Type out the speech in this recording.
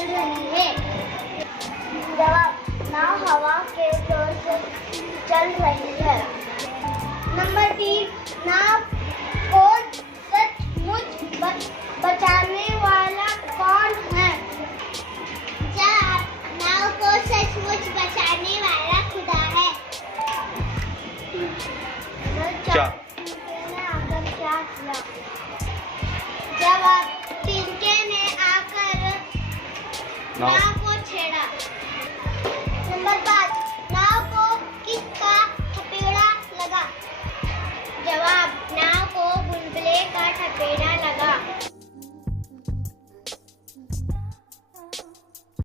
चल रही है? जवाब, नाव हवा के जोर से चल रही है। नंबर 3, नाव को सचमुच बचाने वाला कौन है? जवाब, नाव को सचमुच बचाने वाला खुदा है। क्या? क्या किया? जवाब, तिनके ने आकर नाव को छेड़ा। नंबर 5, नाव को किसका थपेड़ा लगा? जवाब, नाव को बुलबुले का थपेड़ा लगा।